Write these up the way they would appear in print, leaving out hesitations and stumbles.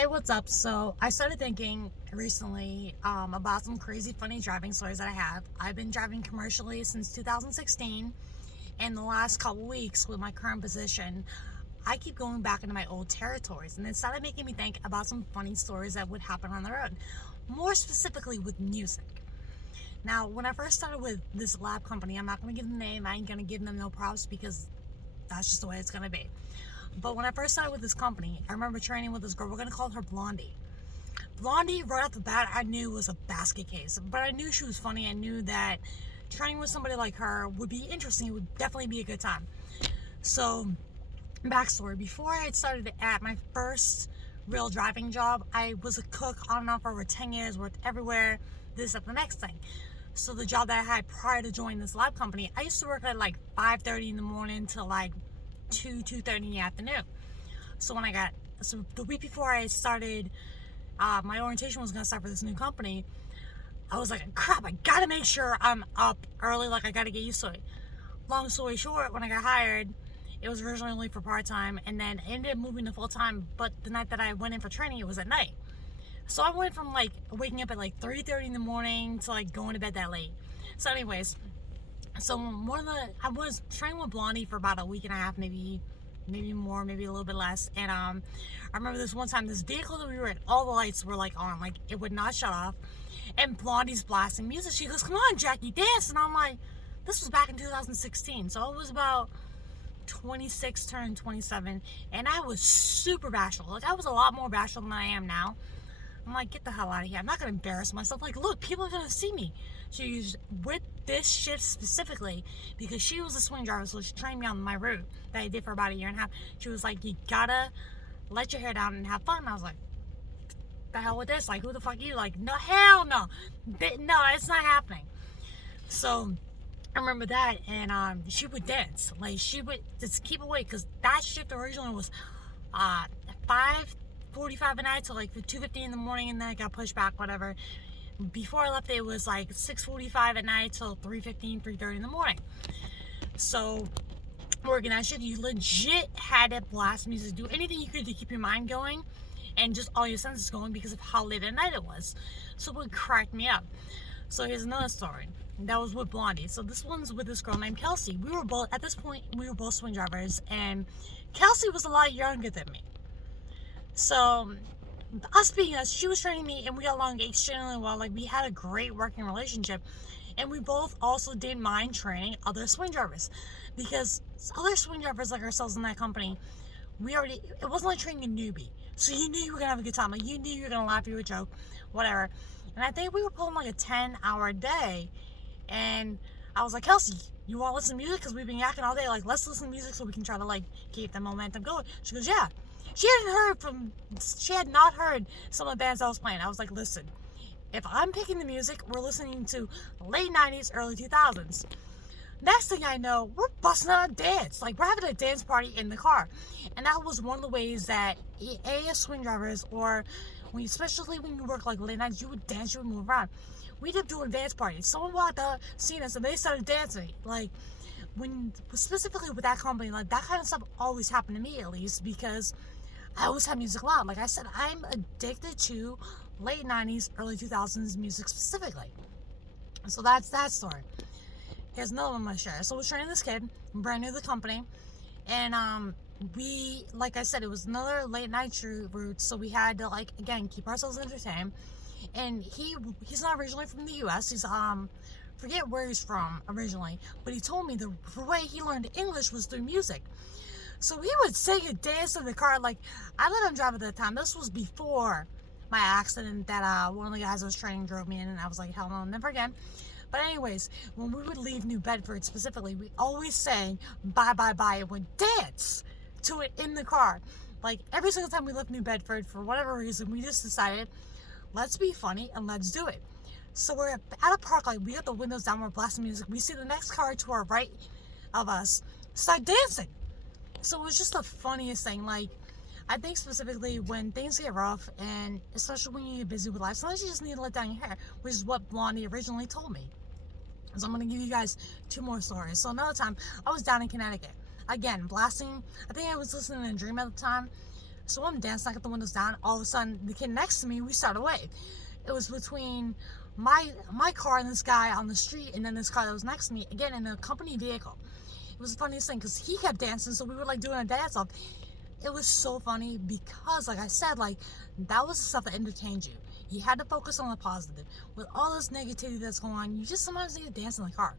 Hey, what's up? So I started thinking recently about some crazy funny driving stories that I have. I've been driving commercially since 2016, and the last couple weeks with my current position, I keep going back into my old territories, and it started making me think about some funny stories that would happen on the road, more specifically with music. Now, when I first started with this lab company, I'm not going to give them the name, I ain't going to give them no props because that's just the way it's going to be. But when I first started with this company, I remember training with this girl. We're going to call her Blondie. Blondie, right off the bat, I knew was a basket case. But I knew she was funny. I knew that training with somebody like her would be interesting. It would definitely be a good time. So, backstory. Before I had started at my first real driving job, I was a cook on and off for over 10 years, worked everywhere, this, that, the next thing. So the job that I had prior to joining this lab company, I used to work at like 5:30 in the morning to like 2:30 in the afternoon. So the week before I started, my orientation was gonna start for this new company. I was like, crap, I gotta make sure I'm up early, like I gotta get used to it. Long story short, when I got hired, it was originally only for part-time, and then I ended up moving to full-time, but the night that I went in for training, it was at night. So I went from like waking up at like 3:30 in the morning to like going to bed that late. So anyways, I was training with Blondie for about a week and a half, maybe more, maybe a little bit less. And I remember this one time, this vehicle that we were in, all the lights were like on, like it would not shut off. And Blondie's blasting music. She goes, "Come on, Jackie, dance!" And I'm like, this was back in 2016, so it was about 26, turned 27, and I was super bashful. Like I was a lot more bashful than I am now. I'm like, get the hell out of here. I'm not going to embarrass myself. Like, look, people are going to see me. She used, with this shift specifically, because she was a swing driver, so she trained me on my route that I did for about a year and a half. She was like, you gotta let your hair down and have fun. And I was like, the hell with this? Like, who the fuck are you? Like, no, hell no. No, it's not happening. So I remember that, and she would dance. Like, she would just keep awake, because that shift originally was 5:45 at night to like 2:50 in the morning, and then it got pushed back, whatever. Before I left, it was like 6:45 at night till 3:15, 3:30 in the morning. So working that shift, you legit had to blast music, do anything you could to keep your mind going and just all your senses going because of how late at night it was. So it would crack me up. So here's another story. That was with Blondie. So this one's with this girl named Kelsey. We were both, at this point, we were both swing drivers, and Kelsey was a lot younger than me. So, us being us, she was training me, and we got along extremely well. Like, we had a great working relationship, and we both also didn't mind training other swing drivers, because other swing drivers like ourselves in that company, it wasn't like training a newbie. So you knew you were gonna have a good time. Like, you knew you were gonna laugh, you would joke, whatever. And I think we were pulling like a 10-hour day, and I was like, Kelsey, you want to listen to music? Because we've been yakking all day. Like, let's listen to music so we can try to like keep the momentum going. She goes, yeah. She had not heard some of the bands I was playing. I was like, listen, if I'm picking the music, we're listening to late 90s, early 2000s. Next thing I know, we're busting out a dance. Like, we're having a dance party in the car. And that was one of the ways that as swing drivers, or especially when you work like late nights, you would dance, you would move around. We ended up doing dance parties. Someone walked out, seen us, and they started dancing. Like, specifically with that company, like, that kind of stuff always happened to me, at least, because I always have music loud. Like I said, I'm addicted to late 90s, early 2000s music specifically. So that's that story. Here's another one I'm going to share. So I was training this kid, brand new to the company, and we, like I said, it was another late night route, so we had to, like, again, keep ourselves entertained. And he's not originally from the US. He's forget where he's from originally, but he told me the way he learned English was through music. So he would sing and dance in the car. Like, I let him drive at the time. This was before my accident that one of the guys I was training drove me in, and I was like, hell no, never again. But anyways, when we would leave New Bedford specifically, we always sang bye bye bye and would dance to it in the car. Like, every single time we left New Bedford, for whatever reason, we just decided, let's be funny and let's do it. So we're at a park, like, we got the windows down, we're blasting music. We see the next car to our right of us start dancing. So it was just the funniest thing. Like, I think specifically when things get rough, and especially when you get busy with life, sometimes you just need to let down your hair, which is what Blondie originally told me. So I'm going to give you guys two more stories. So another time, I was down in Connecticut. Again, blasting. I think I was listening to Dream at the time. So I'm dancing, I got the windows down. All of a sudden, the kid next to me, we start a wave. It was between my car and this guy on the street, and then this car that was next to me, again in a company vehicle. It was the funniest thing because he kept dancing, so we were like doing a dance off. It was so funny because, like I said, like that was the stuff that entertained you. You had to focus on the positive. With all this negativity that's going on, you just sometimes need to dance in the car.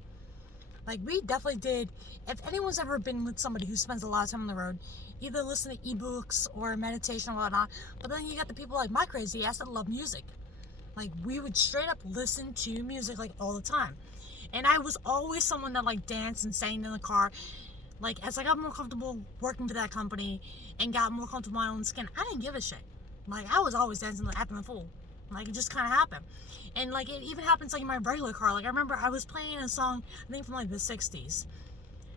Like we definitely did. If anyone's ever been with somebody who spends a lot of time on the road, either listen to ebooks or meditation or whatnot, but then you got the people like my crazy ass that love music. Like we would straight up listen to music like all the time. And I was always someone that like danced and sang in the car. Like as I got more comfortable working for that company and got more comfortable in my own skin, I didn't give a shit. Like I was always dancing, like acting a fool. Like it just kind of happened. And like it even happens like in my regular car. Like I remember I was playing a song, I think from like the 60s.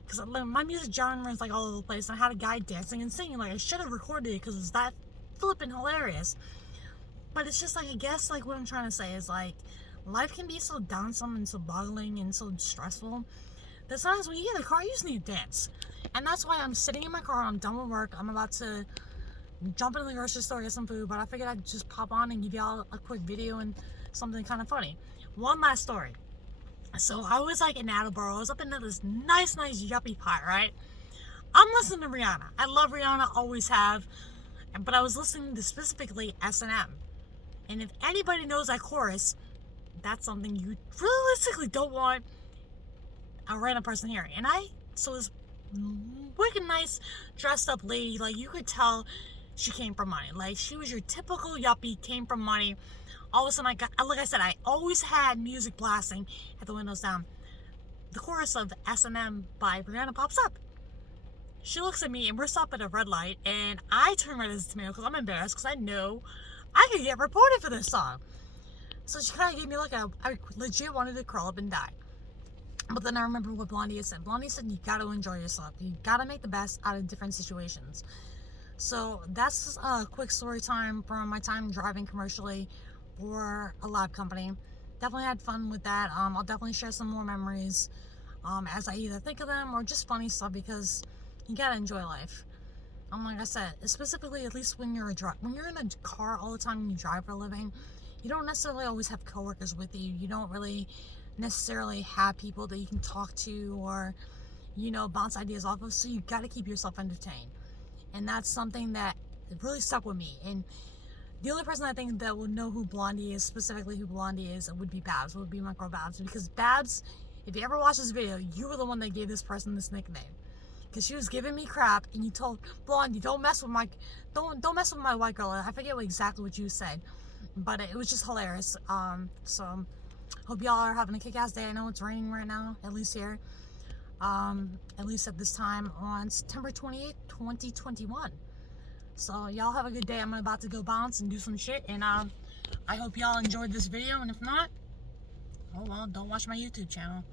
Because my music genre is like all over the place. And I had a guy dancing and singing. Like I should have recorded it because it's that flippin' hilarious. But it's just like, I guess like what I'm trying to say is like, life can be so downsome and so boggling and so stressful that sometimes when you get in the car, you just need to dance. And that's why I'm sitting in my car, I'm done with work, I'm about to jump into the grocery store, get some food, but I figured I'd just pop on and give y'all a quick video and something kind of funny. One last story. So I was like in Attleboro, I was up in this nice yuppie pot, right? I'm listening to Rihanna. I love Rihanna, always have. But I was listening to specifically S&M. And if anybody knows that chorus, that's something you realistically don't want a random person hearing. And so this wicked nice dressed up lady, like you could tell she came from money. Like she was your typical yuppie, came from money. All of a sudden like I said, I always had music blasting at the windows down. The chorus of S&M by Rihanna pops up. She looks at me and we're stopped at a red light and I turn red as a tomato because I'm embarrassed because I know I could get reported for this song. So she kind of gave me like I legit wanted to curl up and die. But then I remember what Blondie had said. Blondie said you gotta enjoy yourself. You gotta make the best out of different situations. So that's a quick story time from my time driving commercially for a lab company. Definitely had fun with that. I'll definitely share some more memories as I either think of them or just funny stuff because you gotta enjoy life. Like I said, specifically at least when you're in a car all the time and you drive for a living, you don't necessarily always have coworkers with you. You don't really necessarily have people that you can talk to or, bounce ideas off of. So you got to keep yourself entertained. And that's something that really stuck with me. And the only person I think that would know who Blondie is, specifically who Blondie is, would be Babs, would be my girl Babs. Because Babs, if you ever watch this video, you were the one that gave this person this nickname. Because she was giving me crap, and you told Blondie, don't mess with my white girl. I forget exactly what you said, but it was just hilarious. So hope y'all are having a kick-ass day. I know it's raining right now, at least here. At least at this time on September 28th, 2021. So y'all have a good day. I'm about to go bounce and do some shit, and I hope y'all enjoyed this video. And if not, oh well, don't watch my YouTube channel.